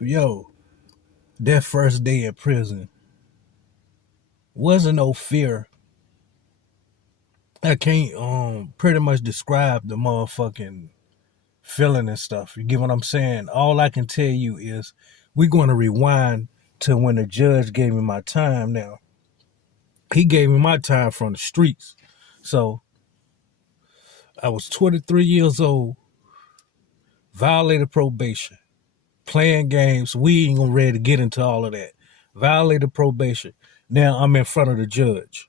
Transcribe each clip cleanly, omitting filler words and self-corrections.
Yo, that first day in prison wasn't no fear. I can't pretty much describe the motherfucking feeling and stuff. You get what I'm saying? All I can tell you is we're going to rewind to when the judge gave me my time now. He gave me my time from the streets. So I was 23 years old, violated probation, playing games. We ain't gonna ready to get into all of that. Violated probation. Now I'm in front of the judge.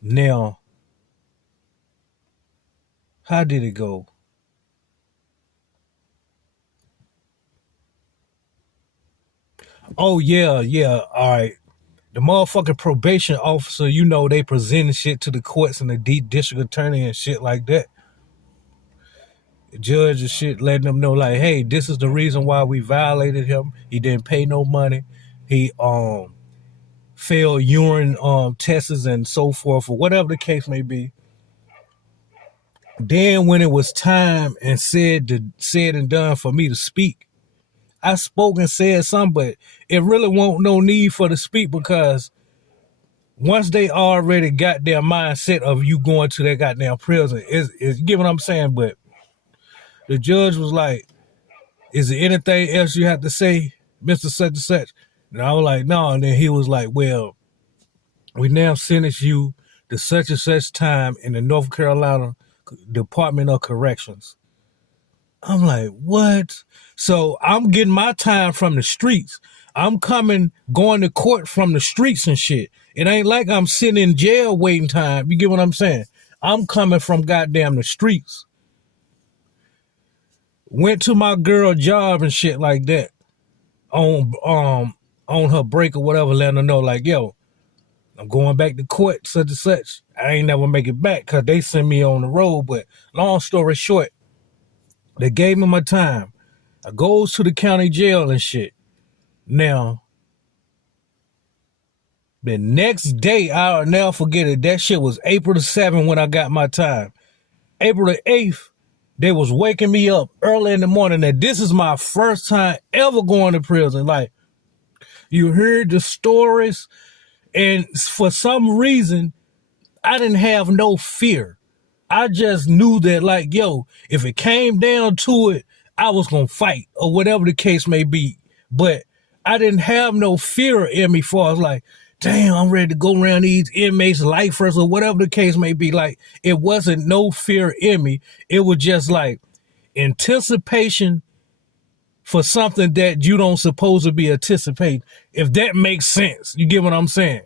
Now, how did it go? Oh yeah. All right. The motherfucking probation officer, they presenting shit to the courts and the district attorney and shit like that. The judge and shit letting them know like, hey, this is the reason why we violated him. He didn't pay no money. He failed urine tests and so forth, or whatever the case may be. Then when it was time and said and done for me to speak, I spoke and said something, but it really won't no need for to speak because once they already got their mindset of you going to that goddamn prison, is get what I'm saying? But the judge was like, is there anything else you have to say, Mr. Such and Such? And I was like, no. And then he was like, well, we now sentence you to such and such time in the North Carolina Department of Corrections. I'm like, what? So I'm getting my time from the streets. I'm going to court from the streets and shit. It ain't like I'm sitting in jail waiting time. You get what I'm saying? I'm coming from goddamn the streets. Went to my girl job and shit like that on her break or whatever, letting her know like, yo, I'm going back to court, such and such. I ain't never make it back because they sent me on the road. But long story short, they gave me my time. I goes to the county jail and shit. Now, the next day, I'll never forget it. That shit was April the 7th when I got my time. April the 8th, they was waking me up early in the morning. That this is my first time ever going to prison. Like, you heard the stories, and for some reason, I didn't have no fear. I just knew that, like, yo, if it came down to it, I was going to fight or whatever the case may be. But I didn't have no fear in me for I was like, damn, I'm ready to go around these inmates, lifers or whatever the case may be. Like, it wasn't no fear in me. It was just like anticipation for something that you don't supposed to be anticipating. If that makes sense, you get what I'm saying?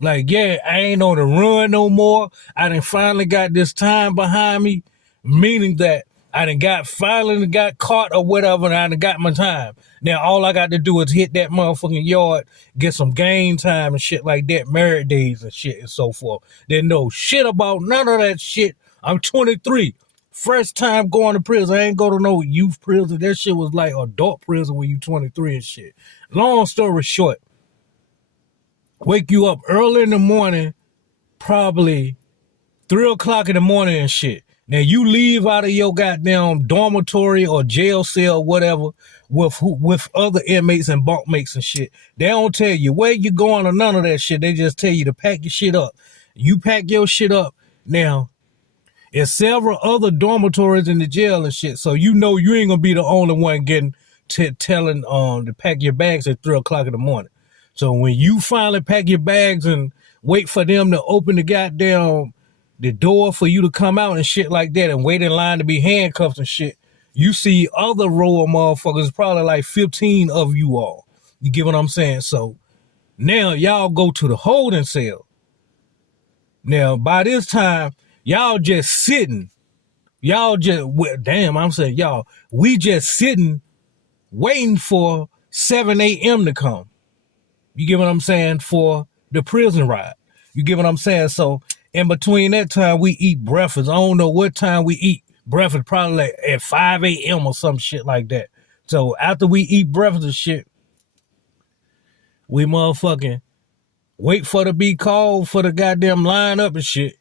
Like, yeah, I ain't on the run no more. I done finally got this time behind me, meaning that I done finally got caught or whatever, and I done got my time. Now, all I got to do is hit that motherfucking yard, get some game time and shit like that, merit days and shit and so forth. Didn't know shit about none of that shit. I'm 23. First time going to prison. I ain't go to no youth prison. That shit was like adult prison when you 23 and shit. Long story short, wake you up early in the morning, probably 3 o'clock in the morning and shit. Now you leave out of your goddamn dormitory or jail cell or whatever with other inmates and bunkmates and shit. They don't tell you where you going or none of that shit. They just tell you to pack your shit up. You pack your shit up. Now, there's several other dormitories in the jail and shit, so you know you ain't gonna be the only one getting telling to pack your bags at 3 o'clock in the morning. So when you finally pack your bags and wait for them to open the door for you to come out and shit like that and wait in line to be handcuffed and shit, you see other row of motherfuckers, probably like 15 of you all. You get what I'm saying? So now y'all go to the holding cell. Now by this time, y'all just sitting. I'm saying y'all, we just sitting waiting for 7 a.m. to come. You get what I'm saying? For the prison ride. You get what I'm saying? So in between that time, we eat breakfast. I don't know what time we eat breakfast, probably like at 5 a.m. or some shit like that. So after we eat breakfast and shit, we motherfucking wait for to be called for the goddamn line up and shit.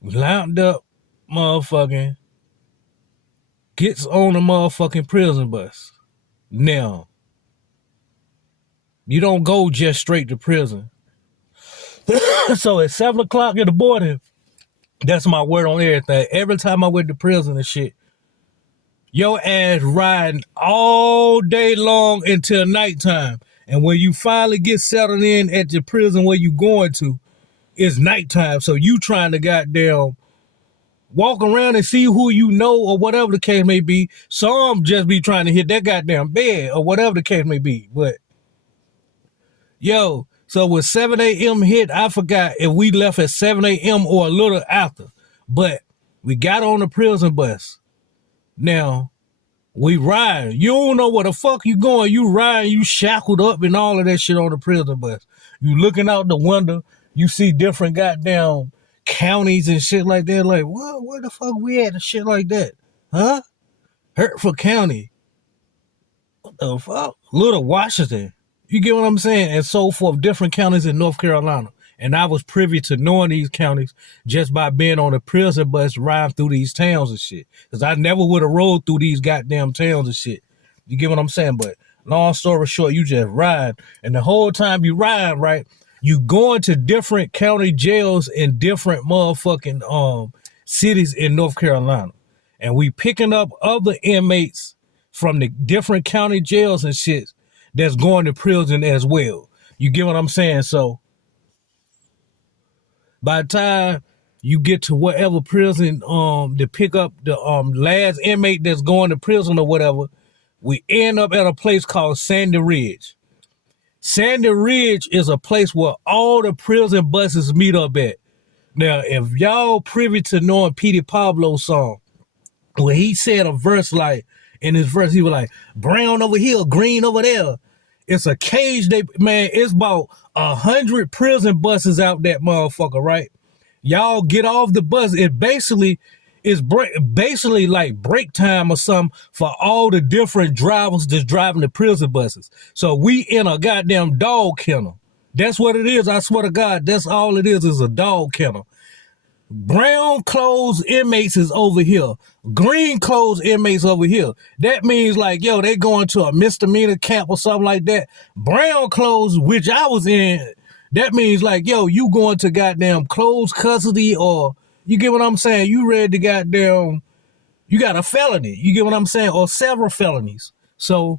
We lined up, motherfucking gets on the motherfucking prison bus. Now, You don't go just straight to prison. So at 7 o'clock in the morning, that's my word on everything. Every time I went to prison and shit, your ass riding all day long until nighttime. And when you finally get settled in at the prison where you going to, it's nighttime. So you trying to goddamn walk around and see who you know or whatever the case may be. Some just be trying to hit that goddamn bed or whatever the case may be. But, yo, so when 7 a.m. hit, I forgot if we left at 7 a.m. or a little after. But we got on the prison bus. Now, we ride. You don't know where the fuck you going. You riding, you shackled up and all of that shit on the prison bus. You looking out the window, you see different goddamn counties and shit like that. Like, what? Where the fuck we at and shit like that? Huh? Hertford County. What the fuck? Little Washington. You get what I'm saying? And so forth, different counties in North Carolina. And I was privy to knowing these counties just by being on a prison bus riding through these towns and shit. Because I never would have rode through these goddamn towns and shit. You get what I'm saying? But long story short, you just ride. And the whole time you ride, right, you going to different county jails in different motherfucking cities in North Carolina. And we picking up other inmates from the different county jails and shit that's going to prison as well. You get what I'm saying? So by the time you get to whatever prison to pick up the last inmate that's going to prison or whatever, we end up at a place called Sandy Ridge. Sandy Ridge is a place where all the prison buses meet up at. Now, if y'all privy to knowing Petey Pablo's song, where he said a verse like, in his verse, he was like, brown over here, green over there. It's a cage. It's about 100 prison buses out that motherfucker, right? Y'all get off the bus. It basically is basically like break time or something for all the different drivers that's driving the prison buses. So we in a goddamn dog kennel. That's what it is. I swear to God, that's all it is a dog kennel. Brown clothes inmates is over here. Green clothes inmates over here. That means like, yo, they going to a misdemeanor camp or something like that. Brown clothes, which I was in, that means like, yo, you going to goddamn closed custody or, you get what I'm saying? You ready to goddamn, you got a felony. You get what I'm saying? Or several felonies. So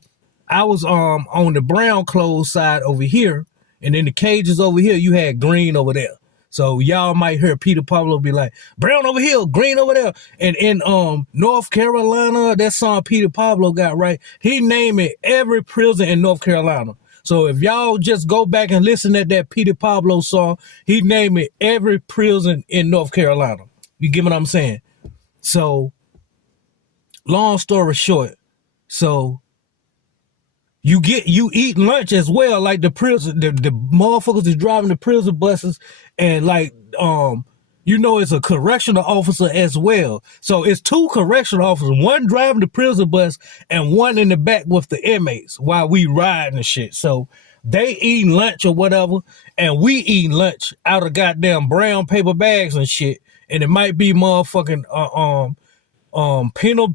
I was on the brown clothes side over here, and in the cages over here, you had green over there. So y'all might hear Petey Pablo be like, brown over here, green over there. And in North Carolina, that song Petey Pablo got right, he named it every prison in North Carolina. So if y'all just go back and listen to that Petey Pablo song, he named it every prison in North Carolina. You get what I'm saying? So, long story short, so you eat lunch as well, like the prison, the motherfuckers is driving the prison buses, and like it's a correctional officer as well. So it's two correctional officers, one driving the prison bus and one in the back with the inmates while we riding and shit. So they eating lunch or whatever, and we eating lunch out of goddamn brown paper bags and shit. And it might be motherfucking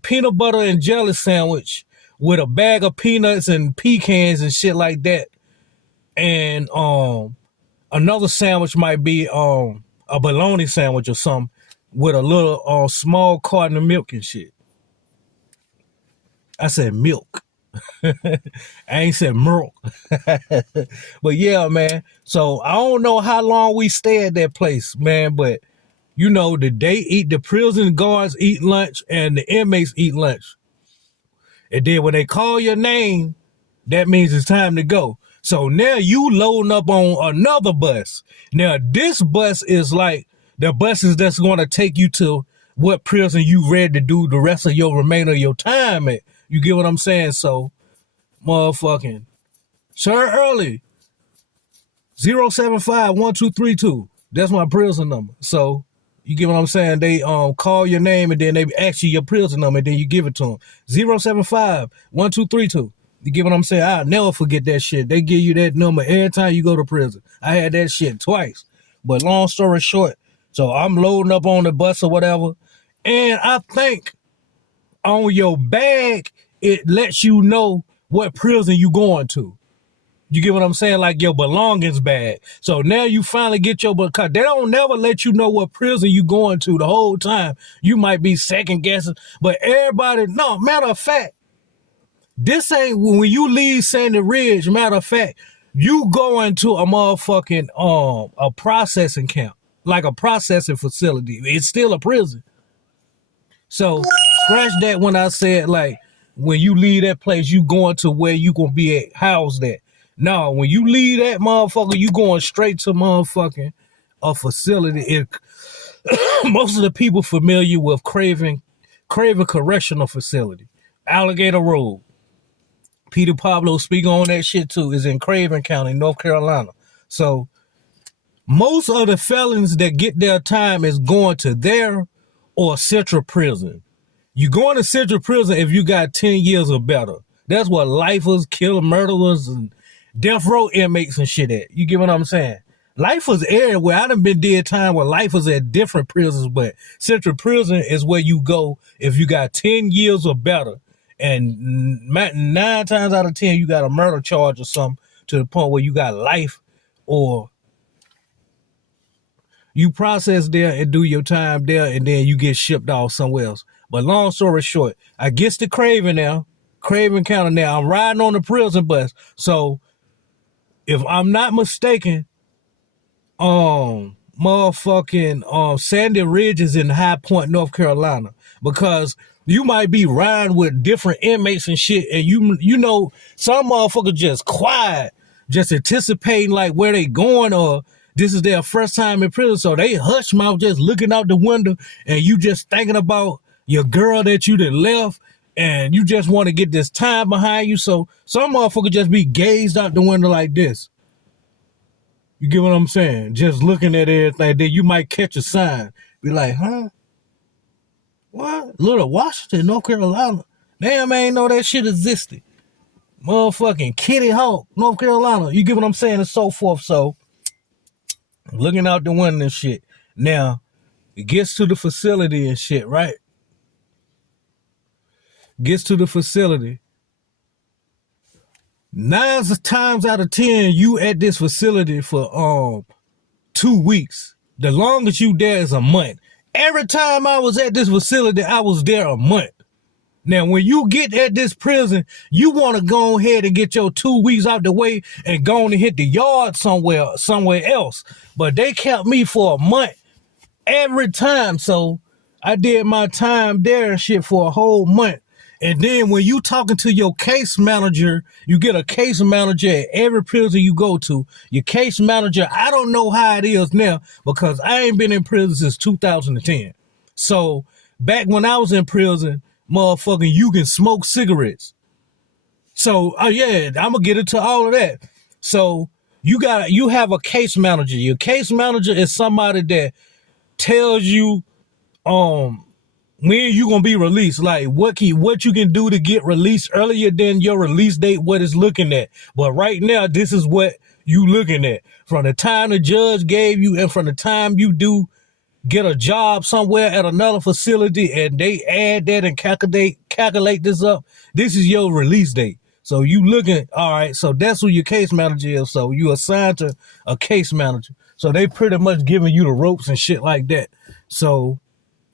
peanut butter and jelly sandwich with a bag of peanuts and pecans and shit like that. And another sandwich might be a bologna sandwich or something with a little small carton of milk and shit. I said milk. I ain't said milk. But yeah, man. So I don't know how long we stay at that place, man, but the prison guards eat lunch and the inmates eat lunch. And then when they call your name, that means it's time to go. So now you loading up on another bus. Now this bus is like the buses that's going to take you to what prison you ready to do the rest of your remainder of your time at. You get what I'm saying? So, motherfucking, Sir Early, 075-1232. That's my prison number. So, you get what I'm saying? They call your name and then they ask you your prison number and then you give it to them. 075-1232. You get what I'm saying? I'll never forget that shit. They give you that number every time you go to prison. I had that shit twice. But long story short, so I'm loading up on the bus or whatever, and I think on your bag, it lets you know what prison you going to. You get what I'm saying? Like your belongings bad. So now you finally get your, because they don't never let you know what prison you going to the whole time. You might be second guessing, but everybody, no, matter of fact, this ain't, when you leave Sandy Ridge, matter of fact, you go into a motherfucking, a processing camp, like a processing facility. It's still a prison. So scratch that when I said, like, when you leave that place, you going to where you gonna be housed at. No, when you leave that motherfucker, you going straight to motherfucking a facility. Most of the people familiar with Craven Correctional Facility, Alligator Road. Peter Pablo speak on that shit too. Is in Craven County, North Carolina. So most of the felons that get their time is going to there or Central Prison. You going to Central Prison if you got 10 years or better. That's what lifers, killer murderers, and death row inmates and shit at. You get what I'm saying? Lifers everywhere. I done been did time with lifers at different prisons, but Central Prison is where you go if you got 10 years or better. And 9 times out of 10, you got a murder charge or something, to the point where you got life, or you process there and do your time there, and then you get shipped off somewhere else. But long story short, I gets to Craven now, Craven County now. I'm riding on the prison bus. So if I'm not mistaken, motherfucking Sandy Ridge is in High Point, North Carolina, because you might be riding with different inmates and shit, and you know some motherfuckers just quiet, just anticipating like where they going, or this is their first time in prison, so they hush mouth just looking out the window, and you just thinking about your girl that you done left, and you just want to get this time behind you. So some motherfuckers just be gazed out the window like this. You get what I'm saying? Just looking at everything. Then you might catch a sign. Be like, huh? What? Little Washington, North Carolina. Damn, I ain't know that shit existed. Motherfucking Kitty Hawk, North Carolina. You get what I'm saying? And so forth. So, looking out the window and shit. Now, it gets to the facility and shit, right? Gets to the facility. 9 times out of 10, you at this facility for 2 weeks. The longest you there is a month. Every time I was at this facility, I was there a month. Now, when you get at this prison, you want to go ahead and get your 2 weeks out the way and go on and hit the yard somewhere else. But they kept me for a month every time. So I did my time there and shit for a whole month. And then when you talking to your case manager, you get a case manager at every prison you go to. Your case manager, I don't know how it is now, because I ain't been in prison since 2010. So back when I was in prison, motherfucking, you can smoke cigarettes. So, yeah, I'm gonna get into all of that. So you have a case manager. Your case manager is somebody that tells you, when you gonna be released, like what you can do to get released earlier than your release date, what it's looking at. But right now, this is what you looking at. From the time the judge gave you, and from the time you do get a job somewhere at another facility, and they add that and calculate this up, this is your release date. So you looking, all right, so that's who your case manager is. So you assigned to a case manager. So they pretty much giving you the ropes and shit like that. So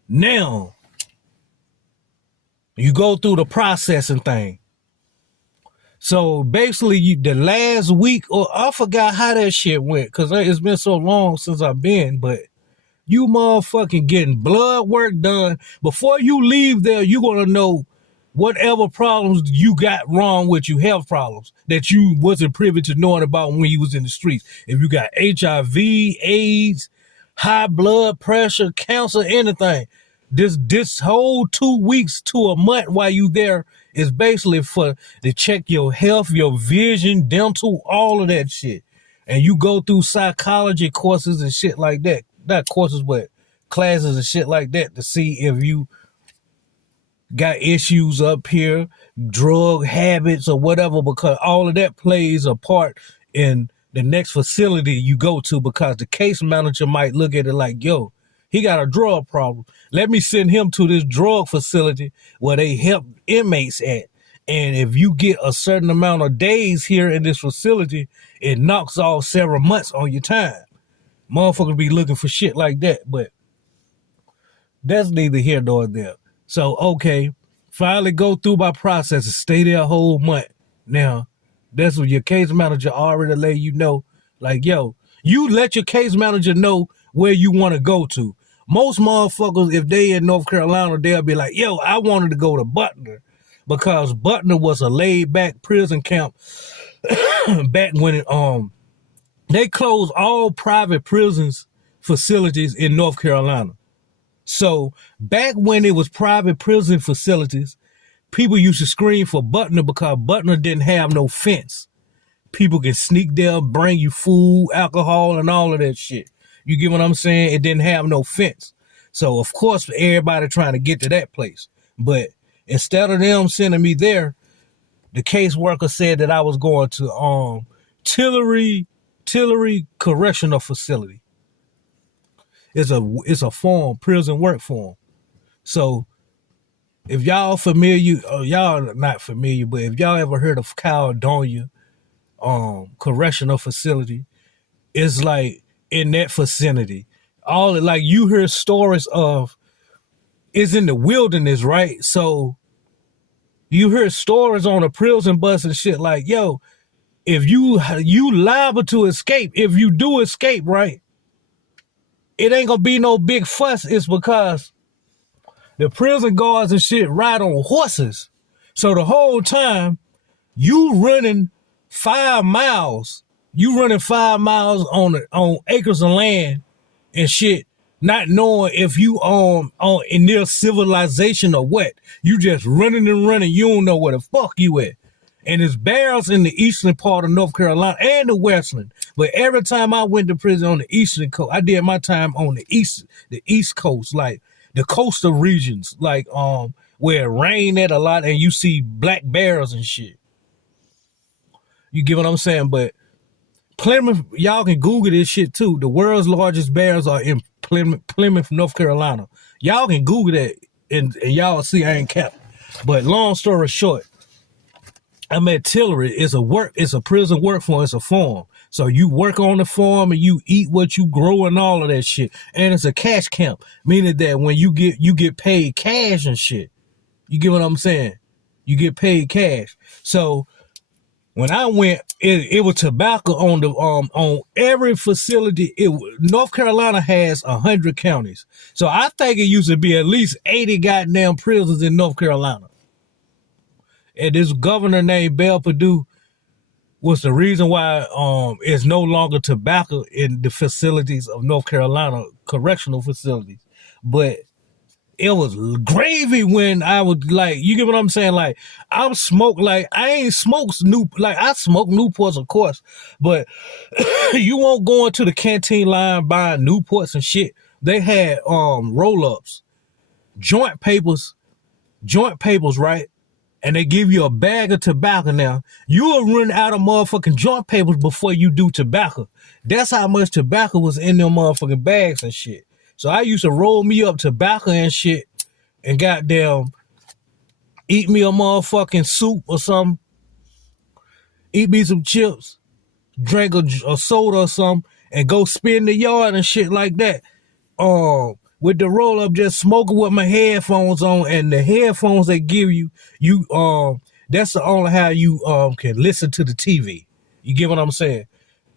now, you go through the processing thing. So basically, the last week, or I forgot how that shit went, because it's been so long since I've been, but you motherfucking getting blood work done. Before you leave there, you're going to know whatever problems you got wrong with you, health problems that you wasn't privy to knowing about when you was in the streets. If you got HIV, AIDS, high blood pressure, cancer, anything. This whole 2 weeks to a month while you there is basically for to check your health, your vision, dental, all of that shit. And you go through psychology courses and shit like that. Not courses, but classes and shit like that to see if you got issues up here, drug habits or whatever, because all of that plays a part in the next facility you go to, because the case manager might look at it like, yo, he got a drug problem. Let me send him to this drug facility where they help inmates at. And if you get a certain amount of days here in this facility, it knocks off several months on your time. Motherfuckers be looking for shit like that, but that's neither here nor there. So, okay, finally go through my process and stay there a whole month. Now, that's what your case manager already let you know. Like, yo, you let your case manager know where you want to go to. Most motherfuckers, if they in North Carolina, they'll be like, yo, I wanted to go to Butner because Butner was a laid-back prison camp back when they closed all private prisons facilities in North Carolina. So back when it was private prison facilities, people used to scream for Butner because Butner didn't have no fence. People can sneak there, bring you food, alcohol, and all of that shit. You get what I'm saying? It didn't have no fence. So, of course, everybody trying to get to that place. But instead of them sending me there, the caseworker said that I was going to Tillery Correctional Facility. It's a form, prison work form. So if y'all familiar, or y'all not familiar, but if y'all ever heard of Caledonia Correctional Facility, it's like in that vicinity. All like you hear stories of is in the wilderness, right? So you hear stories on a prison bus and shit like, yo, if you liable to escape, if you do escape, right? It ain't gonna be no big fuss. It's because the prison guards and shit ride on horses. So the whole time you running 5 miles, on acres of land and shit, not knowing if you on in near civilization or what. You just running and running. You don't know where the fuck you at. And it's bears in the eastern part of North Carolina and the western. But every time I went to prison on the eastern coast, I did my time on the east coast, like the coastal regions, like where it rained at a lot and you see black bears and shit. You get what I'm saying? But Plymouth, y'all can Google this shit too. The world's largest bears are in Plymouth, North Carolina. Y'all can Google that and y'all see I ain't capping. But long story short, I'm at Tillery. It's a prison work form. It's a farm. So you work on the farm and you eat what you grow and all of that shit. And it's a cash camp, meaning that when you get paid cash and shit. You get what I'm saying? You get paid cash. So when I went, it was tobacco on every facility. North Carolina has 100 counties. So I think it used to be at least 80 goddamn prisons in North Carolina. And this governor named Bell Perdue was the reason why it's no longer tobacco in the facilities of North Carolina, correctional facilities. But it was gravy when I would, like, you get what I'm saying? Like, I ain't smoked I smoke Newports, of course, but you won't go into the canteen line buying Newports and shit. They had roll-ups, joint papers, right? And they give you a bag of tobacco now. You'll run out of motherfucking joint papers before you do tobacco. That's how much tobacco was in them motherfucking bags and shit. So I used to roll me up tobacco and shit and goddamn eat me a motherfucking soup or something. Eat me some chips, drink a soda or something, and go spin the yard and shit like that. With the roll up, just smoking with my headphones on, and the headphones they give you, that's the only how you can listen to the TV. You get what I'm saying?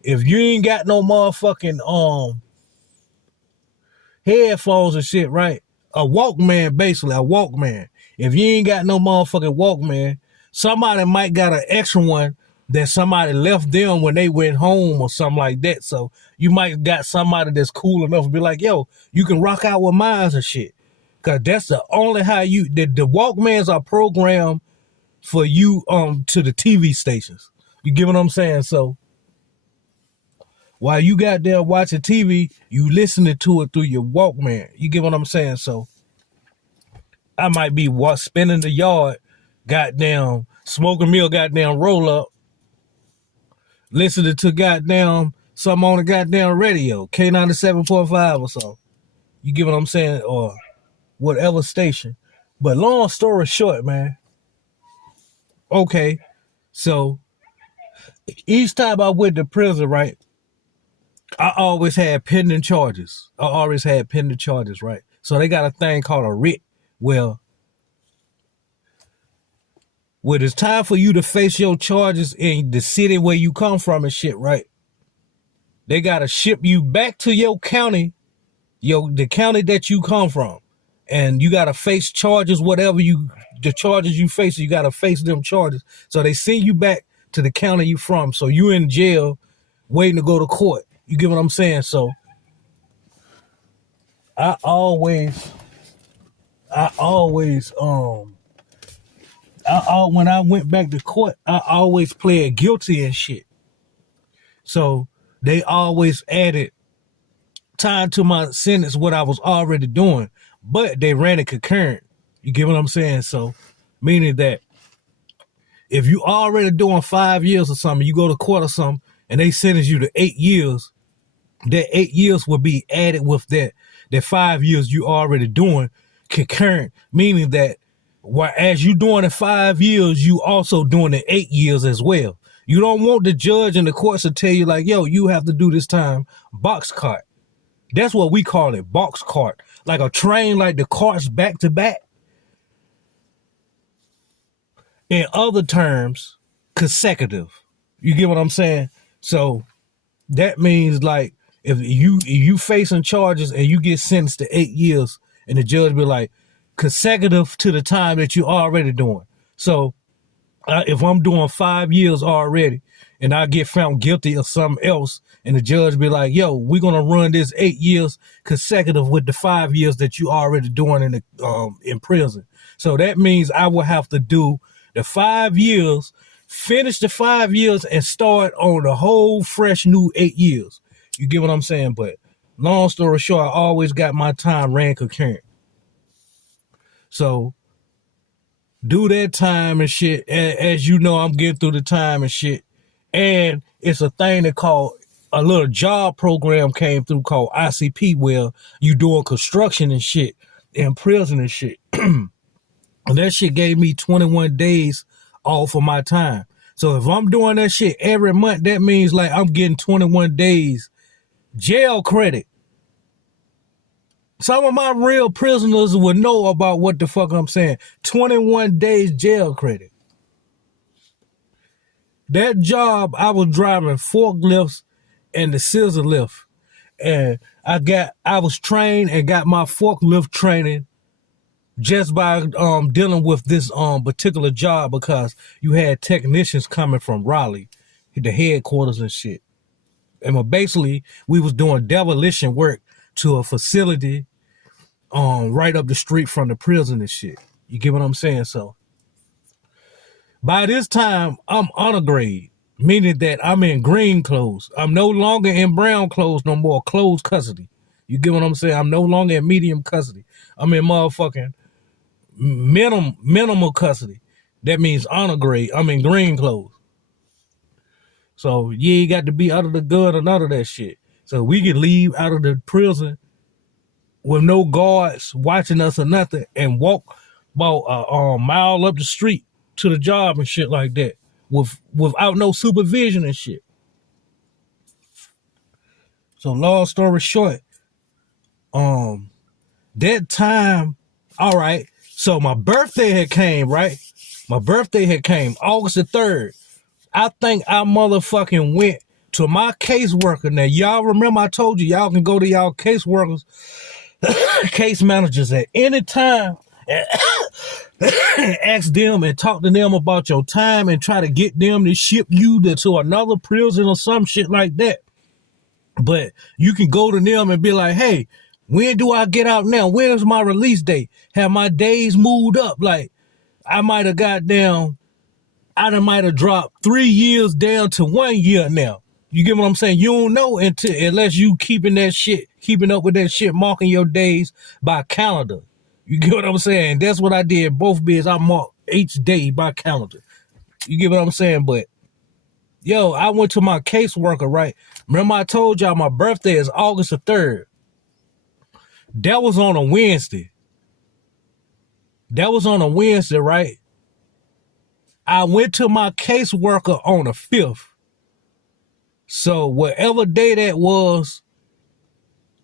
If you ain't got no motherfucking headphones and shit, right? A Walkman, basically, a Walkman. If you ain't got no motherfucking Walkman, somebody might got an extra one that somebody left them when they went home or something like that. So you might got somebody that's cool enough to be like, yo, you can rock out with mine and shit. Cause that's the only how the Walkmans are programmed for you to the TV stations. You get what I'm saying? So while you got there watching TV, you listening to it through your Walkman. You get what I'm saying? So I might be spinning the yard, goddamn, smoking me a goddamn roll up, listening to goddamn something on the goddamn radio, K97.5 or so. You get what I'm saying? Or whatever station. But long story short, man, Okay, so each time I went to prison, right, I always had pending charges. Right? So they got a thing called a writ. Well, when it's time for you to face your charges in the city where you come from and shit, right? They gotta ship you back to your county, the county that you come from. And you gotta face charges, the charges you face, you gotta face them charges. So they send you back to the county you from. So you in jail waiting to go to court. You get what I'm saying? So I always, when I went back to court, I always pled guilty and shit. So they always added time to my sentence what I was already doing, but they ran it concurrent. You get what I'm saying? So meaning that if you already doing 5 years or something, you go to court or something, and they sentence you to 8 years, that 8 years will be added with that 5 years you already doing concurrent, meaning that as you doing it 5 years, you also doing it 8 years as well. You don't want the judge and the courts to tell you like, yo, you have to do this time box cart. That's what we call it, box cart. Like a train, like the carts back to back. In other terms, consecutive. You get what I'm saying? So that means like if you facing charges and you get sentenced to 8 years and the judge be like consecutive to the time that you already doing. So if I'm doing 5 years already and I get found guilty of something else and the judge be like, yo, we're going to run this 8 years consecutive with the 5 years that you already doing in prison. So that means I will have to do the 5 years, finish the 5 years and start on the whole fresh new 8 years. You get what I'm saying? But long story short, I always got my time ran concurrent. So do that time and shit. As you know, I'm getting through the time and shit. And it's a thing that called a little job program came through called ICP where you doing construction and shit in prison and shit. And that shit gave me 21 days off of my time. So if I'm doing that shit every month, that means like I'm getting 21 days jail credit. Some of my real prisoners would know about what the fuck I'm saying. 21 days jail credit. That job, I was driving forklifts and the scissor lift. And I was trained and got my forklift training just by dealing with this particular job because you had technicians coming from Raleigh, the headquarters and shit. And basically, we was doing demolition work to a facility right up the street from the prison and shit. You get what I'm saying? So by this time, I'm honor grade, meaning that I'm in green clothes. I'm no longer in brown clothes no more, closed custody. You get what I'm saying? I'm no longer in medium custody. I'm in motherfucking minimal custody. That means honor grade. I'm in green clothes. So you ain't got to be out of the gun or none of that shit. So we can leave out of the prison with no guards watching us or nothing and walk about a mile up the street to the job and shit like that without no supervision and shit. So long story short, that time, all right, so my birthday had came, right? My birthday had came August the 3rd. I think I motherfucking went to my caseworker. Now, y'all remember I told you, y'all can go to y'all caseworkers, case managers at any time and ask them and talk to them about your time and try to get them to ship you to another prison or some shit like that. But you can go to them and be like, hey, when do I get out now? Where's my release date? Have my days moved up? Like, I might have dropped 3 years down to 1 year now. You get what I'm saying? You don't know unless you keeping up with that shit, marking your days by calendar. You get what I'm saying? That's what I did. Both bids, I marked each day by calendar. You get what I'm saying? But, yo, I went to my caseworker, right? Remember I told y'all my birthday is August the 3rd. That was on a Wednesday. Right? I went to my caseworker on the 5th. So whatever day that was,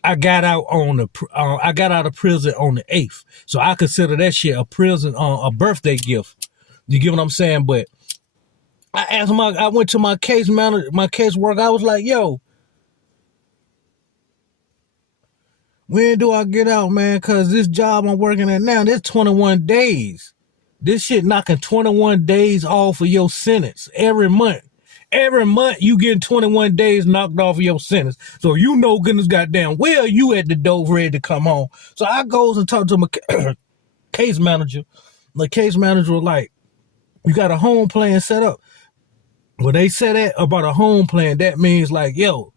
I got out of prison on the 8th. So I consider that shit a prison, a birthday gift. You get what I'm saying? But I went to my case manager, my caseworker. I was like, yo, when do I get out, man? Cause this job I'm working at now, there's 21 days. This shit knocking 21 days off of your sentence every month. Every month you getting 21 days knocked off of your sentence. So you know goodness goddamn well you at the door ready to come home. So I goes and talk to my case manager. The case manager was like, you got a home plan set up. When they say that about a home plan, that means like, yo,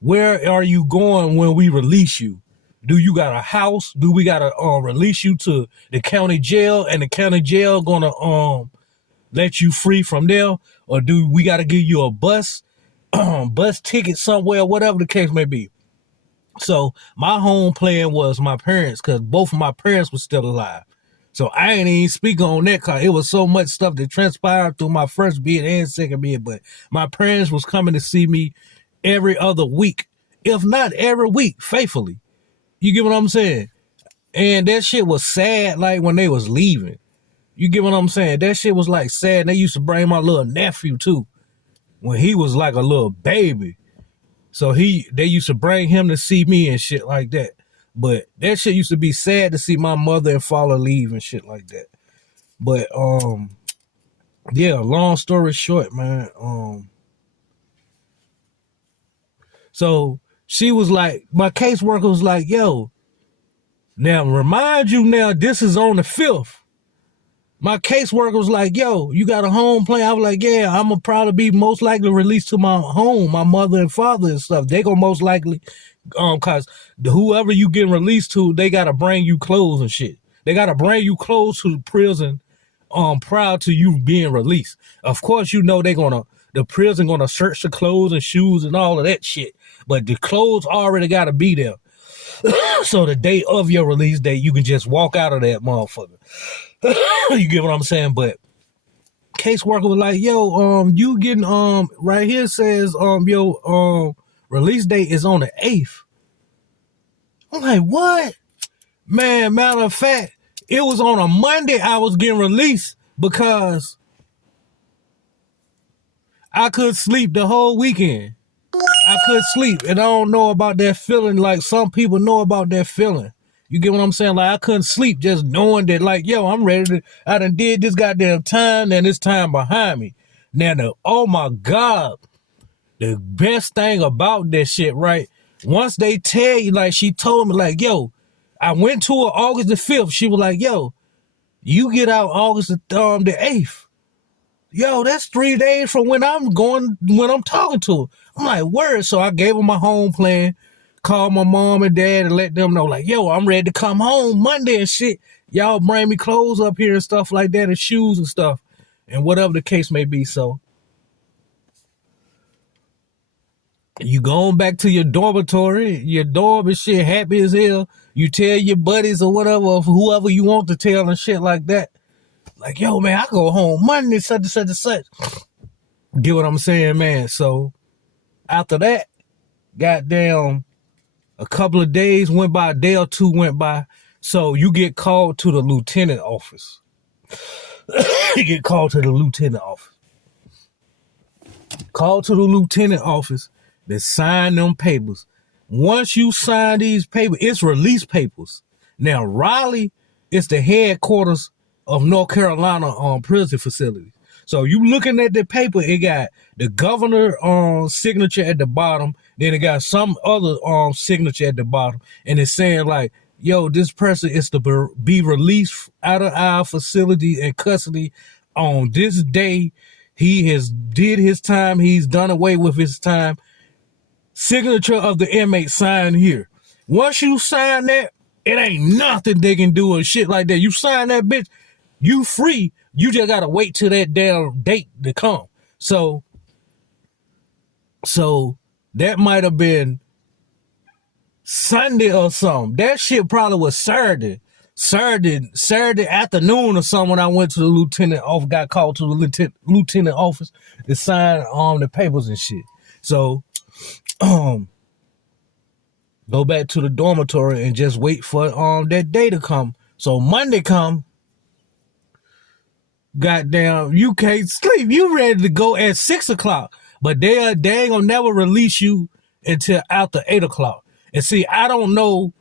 where are you going when we release you? Do you got a house? Do we gotta release you to the county jail and the county jail gonna let you free from there? Or do we gotta give you a bus ticket somewhere, whatever the case may be? So my home plan was my parents, because both of my parents were still alive. So I ain't even speak on that because it was so much stuff that transpired through my first bid and second bid. But my parents was coming to see me every other week, if not every week, faithfully. You get what I'm saying? And that shit was sad, like when they was leaving. You get what I'm saying? That shit was like sad. And they used to bring my little nephew too, when he was like a little baby. So they used to bring him to see me and shit like that. But that shit used to be sad to see my mother and father leave and shit like that. But yeah, long story short, man. So she was like, my caseworker was like, yo, now remind you now, this is on the 5th. My caseworker was like, yo, you got a home plan? I was like, yeah, I'm going to probably be most likely released to my home, my mother and father and stuff. They going to most likely, because whoever you getting released to, they got to bring you clothes and shit. They got to bring you clothes to the prison prior to you being released. Of course, you know the prison going to search the clothes and shoes and all of that shit. But the clothes already got to be there. So the day of your release date, you can just walk out of that motherfucker. You get what I'm saying? But caseworker was like, yo, you getting right here says your release date is on the 8th. I'm like, what? Man, matter of fact, it was on a Monday I was getting released because I could sleep the whole weekend. I could sleep, and I don't know about that feeling like some people know about that feeling. You get what I'm saying? Like, I couldn't sleep just knowing that, like, yo, I'm ready to, I done did this goddamn time, and this time behind me. Now, oh my God, the best thing about that shit, right? Once they tell you, like, she told me, like, yo, I went to her August the 5th. She was like, yo, you get out August the 8th. Yo, that's 3 days from when I'm talking to her. I'm like, word. So I gave her my home plan, called my mom and dad and let them know, like, yo, I'm ready to come home Monday and shit. Y'all bring me clothes up here and stuff like that and shoes and stuff and whatever the case may be. So you going back to your dormitory, your dorm and shit, happy as hell. You tell your buddies or whatever, or whoever you want to tell and shit like that. Like, yo, man, I go home Monday, such and such and such. Get what I'm saying, man? So after that, goddamn, a couple of days went by, a day or two went by. So you get called to the lieutenant office. You get called to the lieutenant office. Called to the lieutenant office. They sign them papers. Once you sign these papers, it's release papers. Now, Raleigh is the headquarters of North Carolina prison facilities. So you looking at the paper, it got the governor signature at the bottom, then it got some other signature at the bottom, and it's saying like, yo, this person is to be released out of our facility and custody on this day. He has did his time. He's done away with his time. Signature of the inmate signed here. Once you sign that, it ain't nothing they can do or shit like that. You sign that bitch, you free. You just gotta wait till that damn date to come. So that might have been Sunday or something. That shit probably was Saturday. Saturday afternoon or something when I went to the lieutenant office, got called to the lieutenant office to sign the papers and shit. So go back to the dormitory and just wait for that day to come. So Monday come, goddamn, you can't sleep. You ready to go at 6 o'clock, but they ain't gonna never release you until after 8 o'clock. And see, I don't know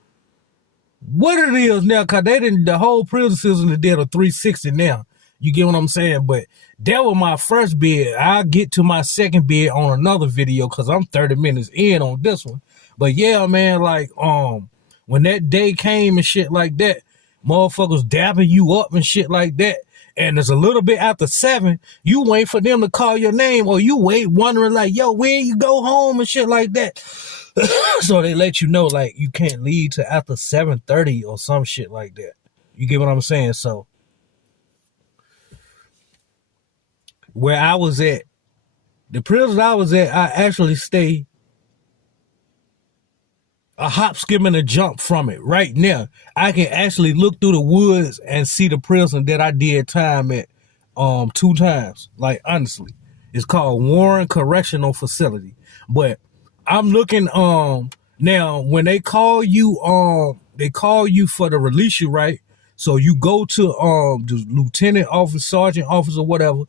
what it is now, cause the whole prison system did a 360 now. You get what I'm saying? But that was my first bid. I'll get to my second bid on another video cause I'm 30 minutes in on this one. But yeah, man, like when that day came and shit like that, motherfuckers dabbing you up and shit like that. And it's a little bit after 7, you wait for them to call your name, or you wait wondering like, yo, when you go home and shit like that. So they let you know like you can't leave till after 7:30 or some shit like that. You get what I'm saying? So where I was at, the prison I was at, I actually stayed a hop, skip, and a jump from it. Right now, I can actually look through the woods and see the prison that I did time at 2 times. Like, honestly, it's called Warren Correctional Facility. But I'm looking now when they call you for the release you, right? So you go to the lieutenant office, sergeant office, or whatever.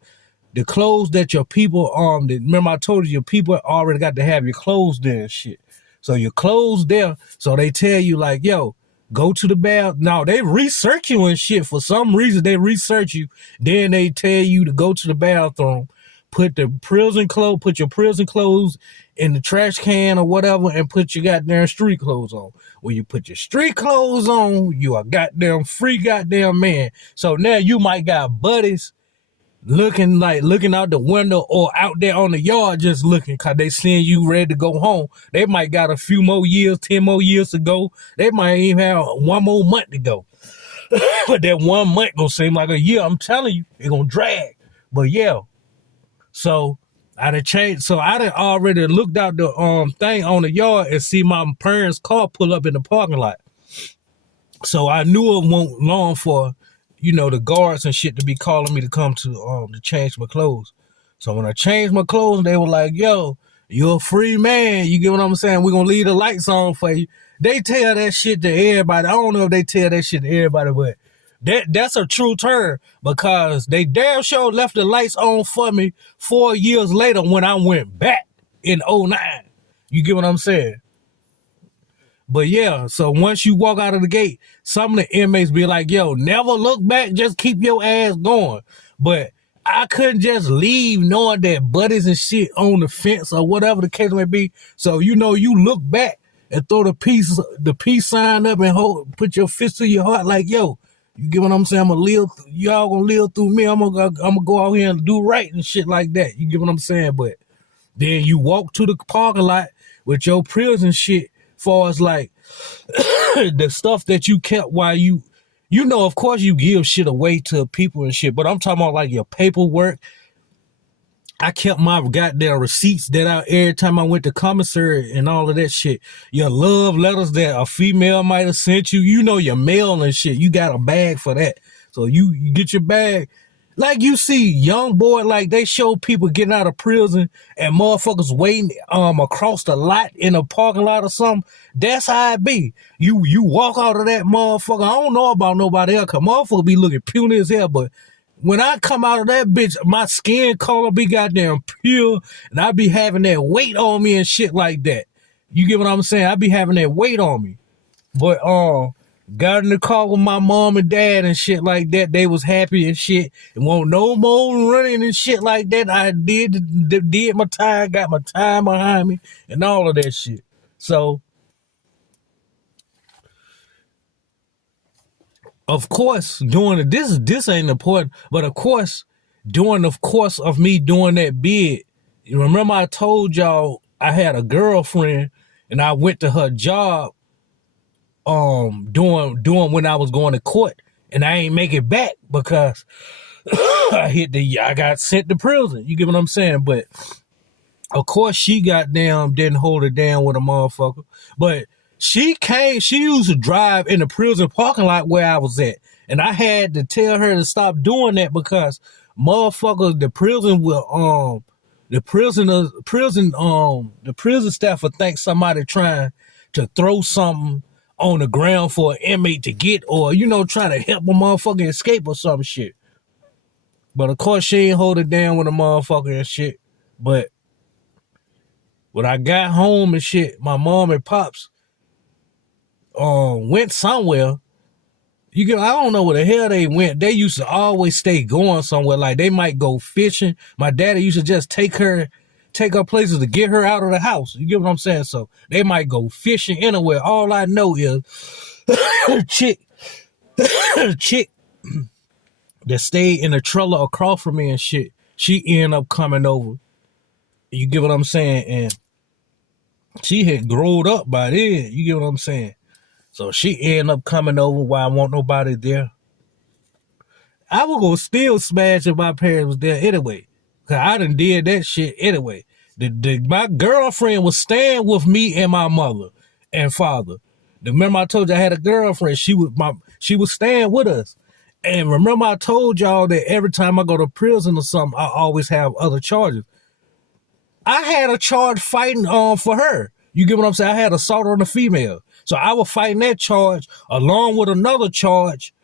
The clothes that your people remember I told you your people already got to have your clothes there and shit. So your clothes there, so they tell you like, yo, go to the bath. Now they research you and shit. For some reason, they research you. Then they tell you to go to the bathroom, put your prison clothes in the trash can or whatever, and put your goddamn street clothes on. When you put your street clothes on, you a goddamn free goddamn man. So now you might got buddies looking out the window or out there on the yard just looking because they seeing you ready to go home. They might got a few more years, 10 more years to go. They might even have 1 more month to go. But that 1 month gonna seem like a year. I'm telling you, it gonna drag. But yeah, so I done changed. So I done already looked out the thing on the yard and see my parents' car pull up in the parking lot. So I knew it won't long for the guards and shit to be calling me to come to change my clothes. So when I changed my clothes, they were like, yo, you're a free man. You get what I'm saying? We're going to leave the lights on for you. They tell that shit to everybody. I don't know if they tell that shit to everybody, but that's a true term because they damn sure left the lights on for me 4 years later when I went back in 2009. You get what I'm saying? But yeah, so once you walk out of the gate, some of the inmates be like, yo, never look back, just keep your ass going. But I couldn't just leave knowing that buddies and shit on the fence or whatever the case may be. So, you look back and throw the peace sign up and put your fist to your heart like, yo, you get what I'm saying? Y'all gonna live through me. I'm gonna go out here and do right and shit like that. You get what I'm saying? But then you walk to the parking lot with your prison shit. Far as like the stuff that you kept while of course you give shit away to people and shit, but I'm talking about like your paperwork. I kept my goddamn receipts every time I went to commissary and all of that shit. Your love letters that a female might have sent you, your mail and shit. You got a bag for that. So you get your bag. Like you see young boy, like they show people getting out of prison and motherfuckers waiting across the lot in a parking lot or something. That's how it be. You walk out of that motherfucker. I don't know about nobody else, cause motherfucker be looking puny as hell. But when I come out of that bitch, my skin color be goddamn pure, and I be having that weight on me and shit like that. You get what I'm saying? I be having that weight on me. But got in the car with my mom and dad and shit like that. They was happy and shit. And won't no more running and shit like that. I did my time, got my time behind me and all of that shit. So, of course, doing this ain't important, but of course, during the course of me doing that bid, you remember I told y'all I had a girlfriend and I went to her job doing when I was going to court, and I ain't make it back because I got sent to prison. You get what I'm saying? But of course she didn't hold it down with a motherfucker. But She used to drive in the prison parking lot where I was at. And I had to tell her to stop doing that because motherfuckers, the prison staff would think somebody trying to throw something on the ground for an inmate to get, or, trying to help a motherfucker escape or some shit. But of course she ain't hold it down with a motherfucker and shit. But when I got home and shit, my mom and pops went somewhere. I don't know where the hell they went. They used to always stay going somewhere. Like they might go fishing. My daddy used to just take her places to get her out of the house. You get what I'm saying? So they might go fishing anywhere. All I know is chick that stayed in the trailer across from me and shit, she ended up coming over. You get what I'm saying? And she had grown up by then. You get what I'm saying? So she ended up coming over while I want nobody there. I was going to still smash if my parents was there anyway. Because I done did that shit anyway. My girlfriend was staying with me and my mother and father. Remember I told you I had a girlfriend. She was staying with us. And remember I told y'all that every time I go to prison or something, I always have other charges. I had a charge fighting for her. You get what I'm saying? I had assault on a female. So I was fighting that charge along with another charge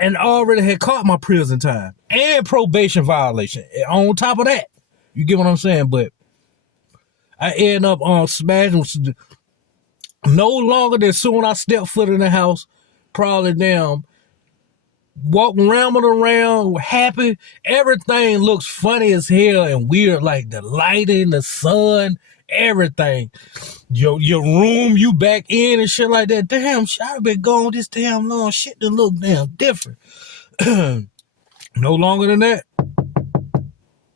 and already had caught my prison time and probation violation on top of that. You get what I'm saying? But I end up smashing no longer than soon I stepped foot in the house, probably damn, walking around, happy. Everything looks funny as hell and weird, like the lighting, the sun, everything. Your room, you back in and shit like that. Damn, I've been gone this damn long. Shit done look damn different. No longer than that.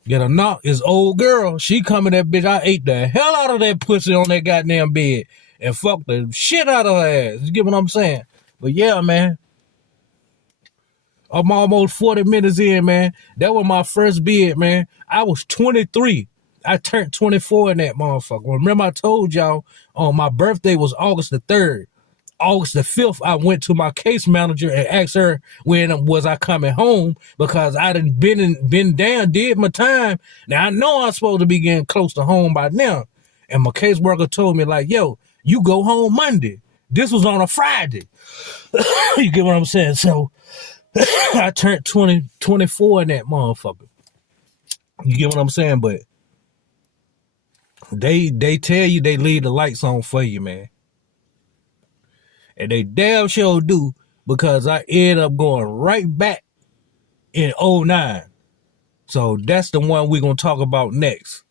Get a knock. It's old girl. She coming that bitch. I ate the hell out of that pussy on that goddamn bed and fucked the shit out of her ass. You get what I'm saying? But yeah, man. I'm almost 40 minutes in, man. That was my first bid, man. I was 23. I turned 24 in that motherfucker. Remember I told y'all my birthday was August the 3rd. August the 5th, I went to my case manager and asked her when was I coming home because I done been down, did my time. Now, I know I'm supposed to be getting close to home by now. And my caseworker told me, like, yo, you go home Monday. This was on a Friday. You get what I'm saying? So I turned 24 in that motherfucker. You get what I'm saying? But they tell you they leave the lights on for you, man. And they damn sure do, because I end up going right back in 2009. So that's the one we're going to talk about next.